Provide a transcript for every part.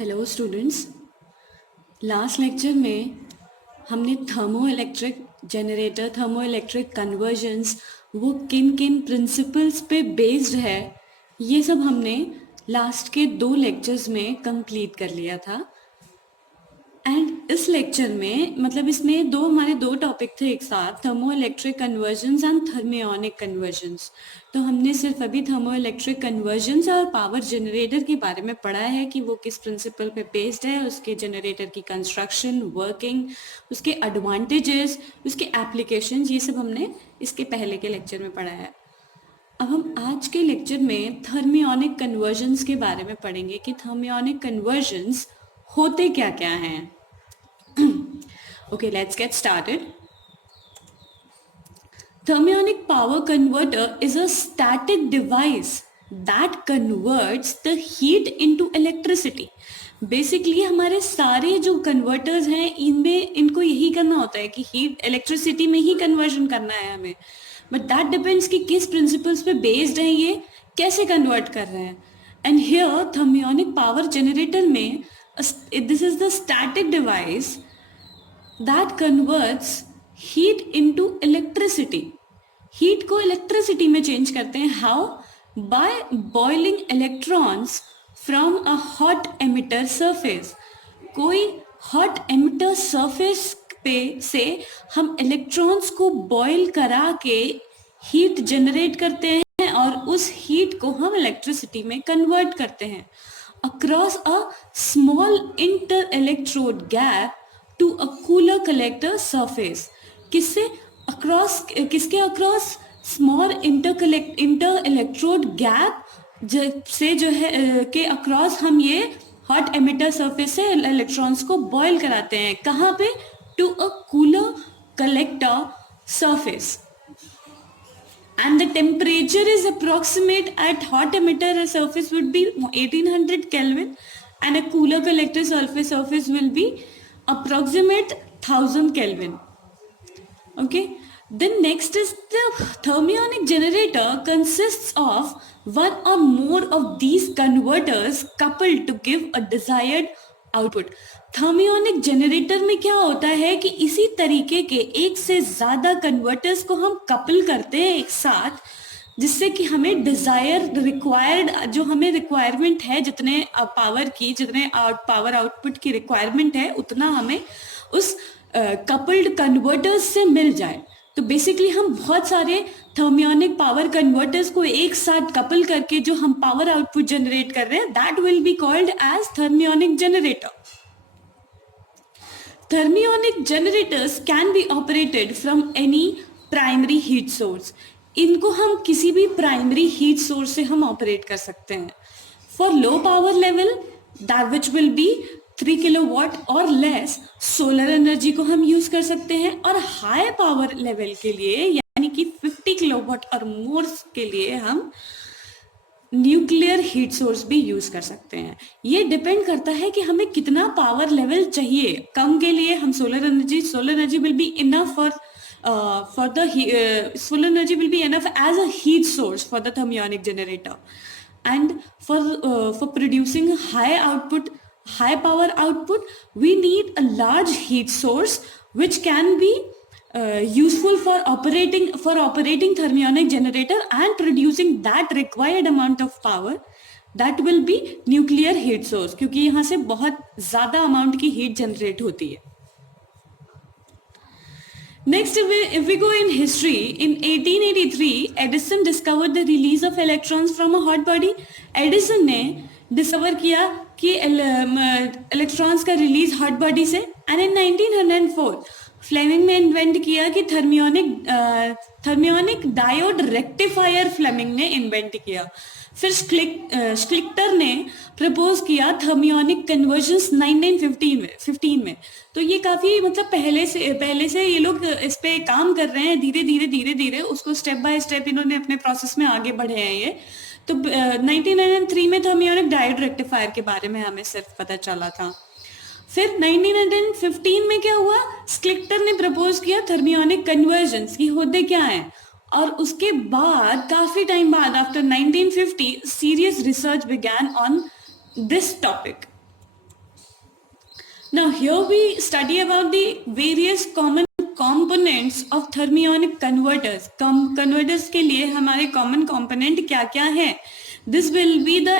Hello students. Last lecture में हमने thermo electric generator, thermo electric convergence, वो किन किन प्रिंसिपल्स पे बेस्ड है, ये सब हमने लास्ट के 2 लेक्चर्स में कंप्लीट कर लिया था। एंड इस लेक्चर में मतलब इसमें हमारे दो टॉपिक थे एक साथ, thermo electric convergence and thermionic convergence. तो हमने सिर्फ अभी थर्मो इलेक्ट्रिक कन्वर्जन्स और पावर जनरेटर के बारे में पढ़ा है कि वो किस प्रिंसिपल पे बेस्ड है, उसके जनरेटर की कंस्ट्रक्शन, वर्किंग, उसके एडवांटेजेस, उसके एप्लीकेशंस, ये सब हमने इसके पहले के लेक्चर में पढ़ा है। अब हम आज के लेक्चर में थर्मियोनिक कन्वर्जन्स के बारे में पढ़ेंगे कि थर्मियोनिक कन्वर्जन्स होते क्या क्या हैं। Okay, let's get started. Thermionic power converter is a static device that converts the heat into electricity. Basically हमारे सारे जो कन्वर्टर्स हैं इनमें इनको यही करना होता है कि हीट इलेक्ट्रिसिटी में ही कन्वर्जन करना है हमें, बट दैट डिपेंड्स कि किस प्रिंसिपल्स पे बेस्ड है, ये कैसे कन्वर्ट कर रहे हैं। And here thermionic power generator में this is the static device that converts heat into electricity. Heat को इलेक्ट्रिसिटी में चेंज करते हैं। How? By boiling electrons from a hot emitter surface. कोई हॉट एमिटर सरफेस पे से हम इलेक्ट्रॉन्स को बॉइल करा के हीट जनरेट करते हैं और उस हीट को हम इलेक्ट्रिसिटी में कन्वर्ट करते हैं across a small inter electrode gap to a cooler collector surface. किसके across? Small inter electrode gap से जो है के अक्रॉस हम ये हॉट एमिटर सरफेस से इलेक्ट्रॉन्स को बॉयल कराते हैं। कहाँ पे? To a cooler collector surface. And the temperature is approximate at hot emitter surface would be 1800 Kelvin and a cooler collector surface will be approximate 1000 Kelvin. Okay. Then next is the thermionic generator consists of one or more of these converters coupled to give a desired output. Thermionic generator में क्या होता है कि इसी तरीके के एक से ज्यादा कन्वर्टर्स को हम कपल करते हैं एक साथ, जिससे कि हमें डिजायर रिक्वायर्ड जो हमें रिक्वायरमेंट है, जितने पावर की, जितने पावर आउटपुट की रिक्वायरमेंट है, उतना हमें उस कपल्ड कन्वर्टर्स से मिल जाए। तो बेसिकली हम बहुत सारे थर्मियोनिक पावर कन्वर्टर्स को एक साथ कपल करके जो हम पावर आउटपुट जनरेट कर रहे हैं, that will be called as thermionic generator. Thermionic generators can be operated from any primary heat source. इनको हम किसी भी प्राइमरी हीट सोर्स से हम ऑपरेट कर सकते हैं। For low power level that which will be 3 kilowatt और लेस, सोलर एनर्जी को हम यूज कर सकते हैं। और हाई पावर लेवल के लिए यानी कि 50 किलोवाट और मोर के लिए हम न्यूक्लियर हीट सोर्स भी यूज कर सकते हैं। ये डिपेंड करता है कि हमें कितना पावर लेवल चाहिए। कम के लिए हम solar energy will be enough solar energy will be enough as a heat source for the thermionic generator, and for producing high power output we need a large heat source which can be useful for operating thermionic generator and producing that required amount of power. That will be nuclear heat source, क्योंकि यहाँ से बहुत ज्यादा amount की heat generate होती है। Next, if we go in history, in 1883, Edison discovered the release of electrons from a hot body. Edison ने discover किया कि इलेक्ट्रॉन्स का रिलीज हॉट बॉडी से। एंड इन 1904 फ्लेमिंग ने इन्वेंट किया कि थर्मियोनिक डायोड रेक्टिफायर फ्लेमिंग ने invent किया। फिर स्क्लिक्टर ने प्रपोज किया थर्मियोनिक कन्वर्जन्स 1915 में। तो ये काफी मतलब पहले से ये लोग इस पे काम कर रहे हैं, धीरे धीरे उसको स्टेप बाय स्टेप इन्होंने अपने प्रोसेस में आगे बढ़े हैं ये। तो 1903 में थर्मियोनिक डायोड रेक्टिफायर के बारे में हमें सिर्फ पता चला था। फिर 1915 में क्या हुआ? स्क्लिक्टर ने प्रपोज किया थर्मियोनिक कन्वर्जन्स की होते क्या है, और उसके बाद काफी टाइम बाद after 1950 serious research began on this topic. Now here we study about the various common components of thermionic converters. Converters के लिए हमारे common component क्या क्या है? This will be the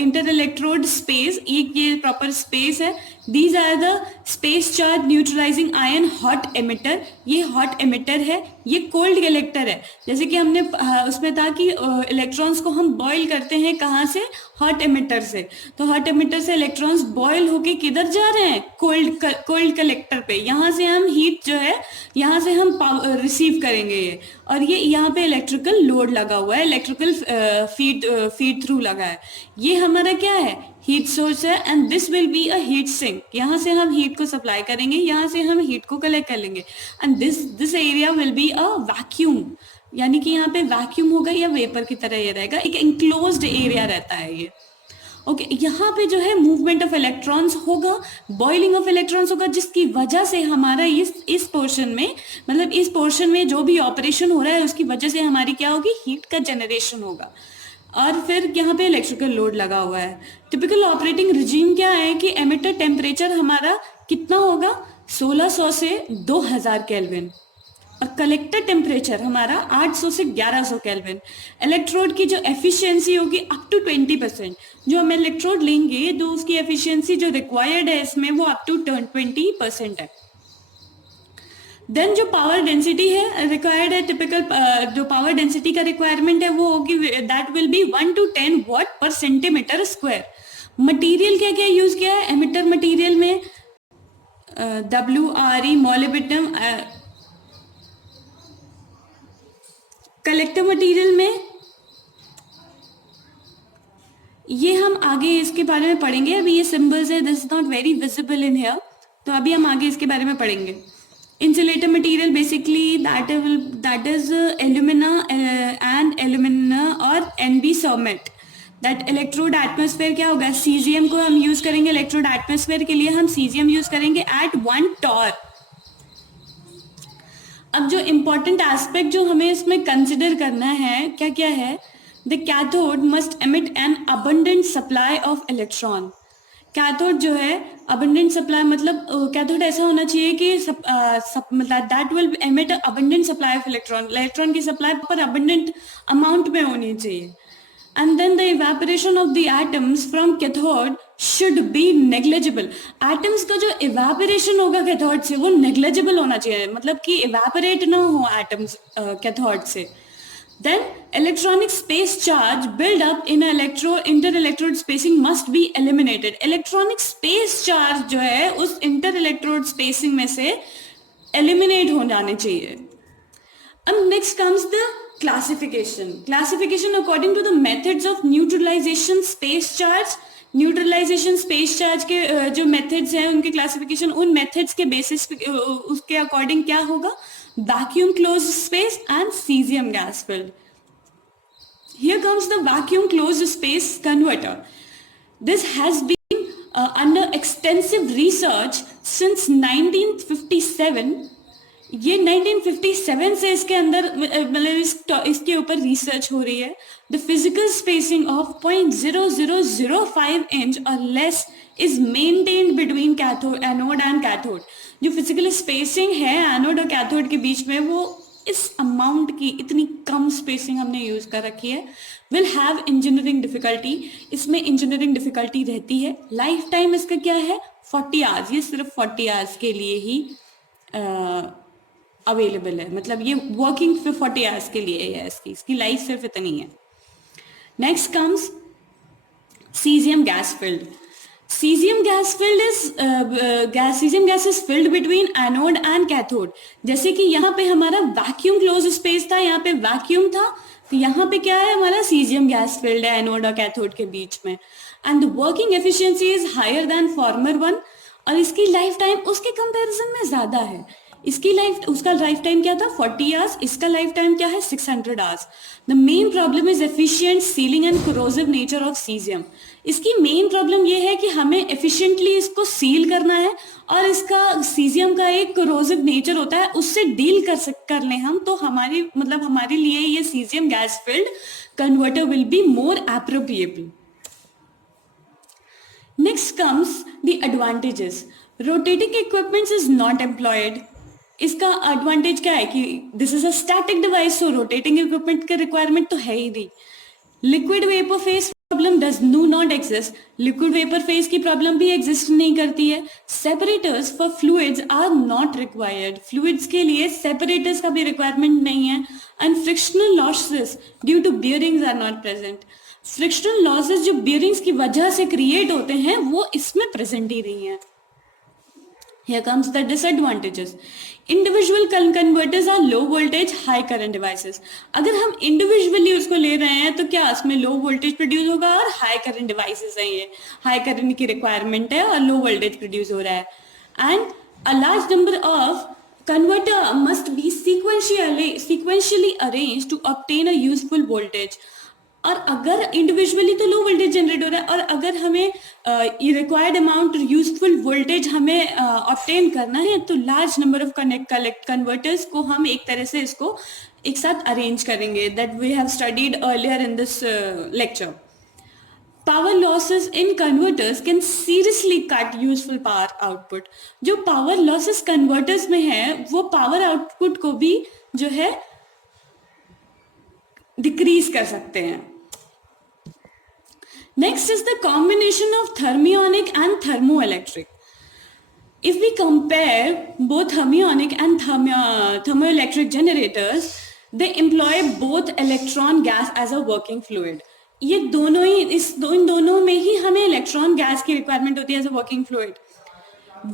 inter-electrode space. ये proper space है. These are the space charge neutralizing ion hot emitter. ये hot emitter है. ये cold collector है. जैसे कि हमने उसमें था कि इलेक्ट्रॉन्स को हम बॉयल करते हैं कहाँ से? हॉट एमिटर से. तो हॉट एमिटर से इलेक्ट्रॉन्स बॉयल होके किधर जा रहे हैं? कोल्ड कलेक्टर पे. यहाँ से हम हीट जो है यहाँ से हम रिसीव करेंगे ये. और ये यहाँ पे इलेक्ट्रिकल लोड लगा हुआ है, इलेक्ट्रिकल फीड थ्रू लगा है. ये हमारा क्या है? हीट सोर्स है. And this will be a heat sink. यहाँ से हम हीट को सप्लाई करेंगे, यहाँ से हम हीट को कलेक्ट कर लेंगे. And this area will be a vacuum, यानी कि यहाँ पे वैक्यूम होगा या वेपर की तरह ये रहेगा, एक इंक्लोज्ड एरिया रहता है ये. ओके यहाँ पे जो है मूवमेंट ऑफ इलेक्ट्रॉन्स होगा, बॉइलिंग ऑफ इलेक्ट्रॉन्स होगा, जिसकी वजह से हमारा इस पोर्शन में, मतलब इस पोर्शन में जो भी ऑपरेशन हो रहा है उसकी वजह से हमारी क्या होगी? हीट का जनरेशन होगा. और फिर यहाँ पे इलेक्ट्रिकल लोड लगा हुआ है. टिपिकल ऑपरेटिंग रिजीम क्या है कि एमिटर टेम्परेचर हमारा कितना होगा? 1600 से 2000 केल्विन. और कलेक्टर टेम्परेचर हमारा 800 से 1100 केल्विन. इलेक्ट्रोड की जो एफिशिएंसी होगी अप टू 20%. जो हम इलेक्ट्रोड लेंगे तो उसकी एफिशिएंसी जो रिक्वायर्ड है इसमें वो अप टू 20% है. देन जो पावर डेंसिटी है रिक्वायर्ड है, टिपिकल जो पावर डेंसिटी का रिक्वायरमेंट है वो होगी, दैट विल बी 1 to 10 वाट पर सेंटीमीटर स्क्वायर. मटेरियल क्या क्या यूज किया है एमिटर मटेरियल में? WRE molybdenum. कलेक्टर मटेरियल में ये हम आगे इसके बारे में पढ़ेंगे. अभी ये सिंबल्स है, this is not very visible in here, तो अभी हम आगे इसके बारे में पढ़ेंगे. Insulator material basically that is alumina and alumina और NB सॉमेट. दैट इलेक्ट्रोड एटमॉस्फेयर क्या होगा? सीजियम को हम यूज करेंगे. इलेक्ट्रोड एटमॉस्फेयर के लिए हम सीजियम यूज करेंगे एट 1 torr. अब जो इम्पोर्टेंट एस्पेक्ट जो हमें इसमें कंसिडर करना है क्या क्या है? The cathode must emit an abundant supply of electron. Cathode जो है अबंडेंट सप्लाई, मतलब कैथोड ऐसा होना चाहिए कि that will emit abundant supply of electron. Electron की सप्लाई पर अबंडेंट अमाउंट में होनी चाहिए. And then the evaporation of the atoms from cathode should be negligible. Atoms का जो evaporation होगा cathode से वो negligible होना चाहिए, मतलब कि evaporate ना हो atoms cathode से. Then electronic space charge build up in inter-electrode spacing must be eliminated. Electronic space charge जो है उस inter-electrode spacing में से eliminate हो जाने चाहिए. And next comes the classification according to the methods of neutralization space charge. Neutralisation space charge के जो मेथड्स हैं उनके क्लासिफिकेशन, उन मेथड्स के बेसिस उसके अकॉर्डिंग क्या होगा? Vacuum close space and caesium gas filled. Here comes the vacuum close space converter. This has been under extensive research since 1957. ये 1957 से इसके अंदर मतलब इसके ऊपर रिसर्च हो रही है. The physical spacing of 0.0005 inch और less is maintained between cathode anode and cathode. जो फिजिकल स्पेसिंग है एनोड और कैथोड के बीच में वो इस अमाउंट की इतनी कम स्पेसिंग हमने यूज कर रखी है. Will have engineering difficulty. इसमें इंजीनियरिंग डिफिकल्टी रहती है. लाइफ टाइम इसका क्या है? 40 आवर्स. ये सिर्फ 40 आवर्स के लिए ही अवेलेबल है, मतलब ये वर्किंग फिर 40 आवर्स के लिए है. इसकी लाइफ सिर्फ इतनी है. Next comes caesium gas field. Caesium gas is filled between anode and cathode. जैसे कि यहाँ पे हमारा वैक्यूम क्लोज स्पेस था, यहाँ पे वैक्यूम था, तो यहाँ पे क्या है? हमारा सीजियम गैस फिल्ड है एनोड और कैथोड के बीच में. And the working efficiency is higher than former one. और इसकी लाइफ टाइम उसके कंपैरिजन में ज्यादा है. उसका लाइफ टाइम क्या था? 40 आवर्स. इसका लाइफ टाइम क्या है? 600 hours. The main problem is efficient ceiling and corrosive nature of caesium. इसकी मेन प्रॉब्लम ये है कि हमें एफिशिएंटली इसको सील करना है और इसका सीजियम का एक कोरोसिव नेचर होता है, उससे डील कर लें हम तो हमारे लिए ये caesium gas filled converter will be more appropriable. Next comes the advantages. Rotating equipment is not employed. इसका एडवांटेज क्या है कि this is a static device, so rotating equipment का रिक्वायरमेंट तो है ही नहीं. Liquid vapour phase problem does not exist. Liquid vapour phase की प्रॉब्लम भी एग्जिस्ट नहीं करती है. Separators for fluids are not required. Fluids के लिए सेपरेटर्स का भी रिक्वायरमेंट नहीं है. And frictional losses due to bearings are not present. Frictional losses जो बियरिंग्स की वजह से क्रिएट होते हैं वो इसमें प्रेजेंट ही नहीं है. Here comes the disadvantages. Individual converters are low voltage, high current devices. अगर हम individually उसको ले रहे हैं तो क्या उसमें low voltage produce होगा और high current devices हैं. ये high current की requirement है और low voltage produce हो रहा है. And a large number of converter must be sequentially arranged to obtain a useful voltage. और अगर इंडिविजुअली तो लो वोल्टेज जनरेट हो रहा है और अगर हमें रिक्वायर्ड अमाउंट यूजफुल वोल्टेज हमें ऑब्टेन करना है तो लार्ज नंबर ऑफ कन्वर्टर्स को हम एक तरह से इसको एक साथ अरेंज करेंगे. That we have studied earlier in this lecture. Power losses in converters can seriously cut useful power output. जो पावर लॉसेस कन्वर्टर्स में है वो पावर आउटपुट को भी जो है डिक्रीज कर सकते हैं. Next is the combination of thermionic and thermoelectric. If we compare both thermionic and thermoelectric generators, they employ both electron gas as a working fluid. ये दोनों ही इन दोनों में ही हमें इलेक्ट्रॉन गैस की रिक्वायरमेंट होती है as a working fluid.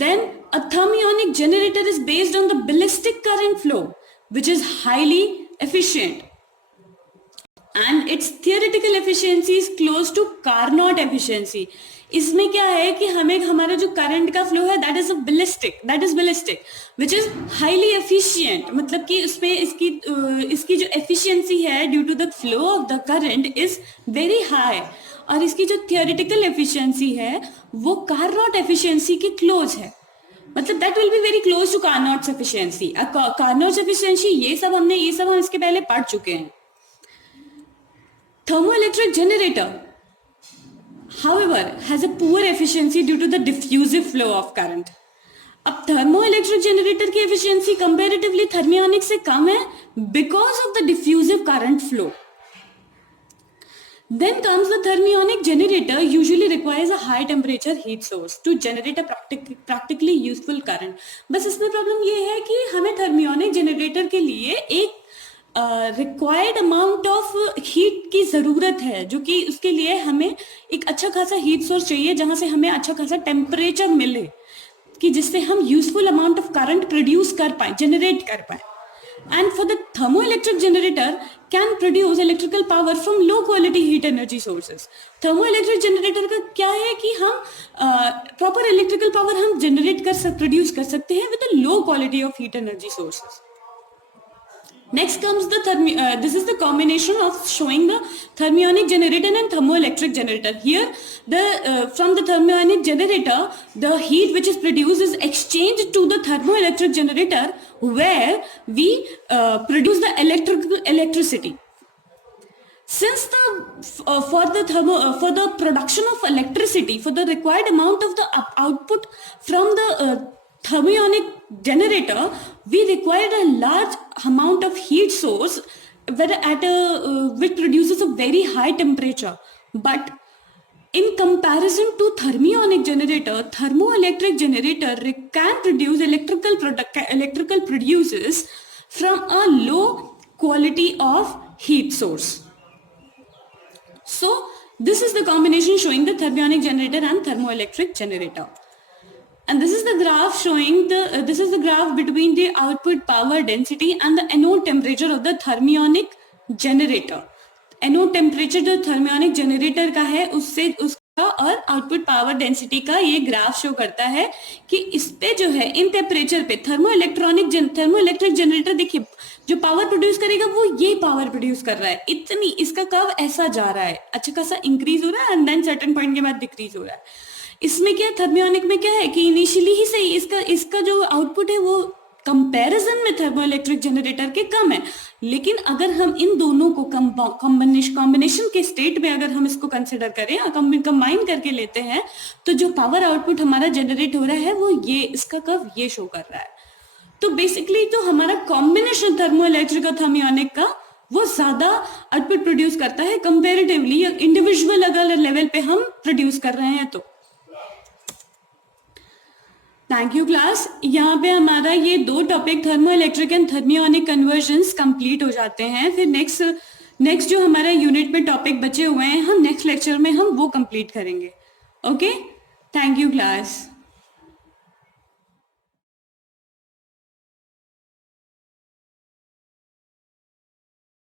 Then a thermionic generator is based on the ballistic current flow, which is highly efficient. And its theoretical efficiency is close to Carnot efficiency. इसमें क्या है कि हमें हमारा जो करंट का फ्लो है that is ballistic which is highly efficient. मतलब कि उसमें इसकी जो efficiency है due to the flow of the current is very high. और इसकी जो theoretical efficiency है वो Carnot efficiency के close है. मतलब that will be very close to Carnot's efficiency. Carnot's efficiency ये सब हम इसके पहले पढ़ चुके हैं. Thermoelectric generator, however, has a poor efficiency due to the diffusive flow of current. अब thermoelectric generator की efficiency comparatively thermionic से कम है because of the diffusive current flow. Then comes the thermionic generator usually requires a high temperature heat source to generate a practically useful current. बस इसमें problem ये है कि हमें thermionic generator के लिए एक रिक्वायर्ड अमाउंट ऑफ हीट की ज़रूरत है, जो कि उसके लिए हमें एक अच्छा खासा हीट सोर्स चाहिए जहाँ से हमें अच्छा खासा टेम्परेचर मिले कि जिससे हम useful amount of current produce कर पाए, जनरेट कर पाए. And for the thermoelectric generator can produce electrical power from low quality heat energy sources. Thermoelectric generator का क्या है कि हम प्रॉपर इलेक्ट्रिकल पावर हम प्रोड्यूस कर सकते हैं with low quality of heat energy sources. Next comes this is the combination of showing the thermionic generator and thermoelectric generator. Here, from the thermionic generator, the heat which is produced is exchanged to the thermoelectric generator, where we produce the electricity. Since for the production of electricity, for the required amount of the output from the thermionic generator, we require a large amount of heat source which produces a very high temperature. But in comparison to thermionic generator, thermoelectric generator can produce electrical produces from a low quality of heat source. So this is the combination showing the thermionic generator and thermoelectric generator. And this is the graph showing this is the graph between the output power density and the anode temperature of the thermionic generator. Anode temperature जो thermionic generator का है उसका और output power density का ये graph show करता है कि इस पे जो है इन टेम्परेचर पे थर्मोइलेक्ट्रिक जनरेटर देखिए जो पावर प्रोड्यूस करेगा वो ये पावर प्रोड्यूस कर रहा है, इतनी इसका कर्व ऐसा जा रहा है, अच्छा खासा इंक्रीज हो रहा है एंड देन सर्टेन पॉइंट के बाद डिक्रीज हो रहा है. इसमें क्या थर्मियोनिक में क्या है कि इनिशियली ही सही इसका जो आउटपुट है वो कंपैरिजन में थर्मो इलेक्ट्रिक जनरेटर के कम है, लेकिन अगर हम इन दोनों को कॉम्बिनेशन के स्टेट में अगर हम इसको कंसिडर करें, कंबाइन करके लेते हैं, तो जो पावर आउटपुट हमारा जनरेट हो रहा है वो ये, इसका कर्व ये शो कर रहा है। तो बेसिकली तो हमारा कॉम्बिनेशन थर्मो इलेक्ट्रिक और थर्मियोनिक का वो ज्यादा आउटपुट प्रोड्यूस करता है कंपैरेटिवली, इंडिविजुअल अगर लेवल पे हम प्रोड्यूस कर रहे हैं तो। Thank you class. यहाँ पे हमारा ये 2 topic thermo electric and thermionic convergence complete हो जाते हैं। फिर नेक्स्ट जो हमारा यूनिट में टॉपिक बचे हुए हैं, हम नेक्स्ट लेक्चर में हम वो कंप्लीट करेंगे। Okay, thank you class.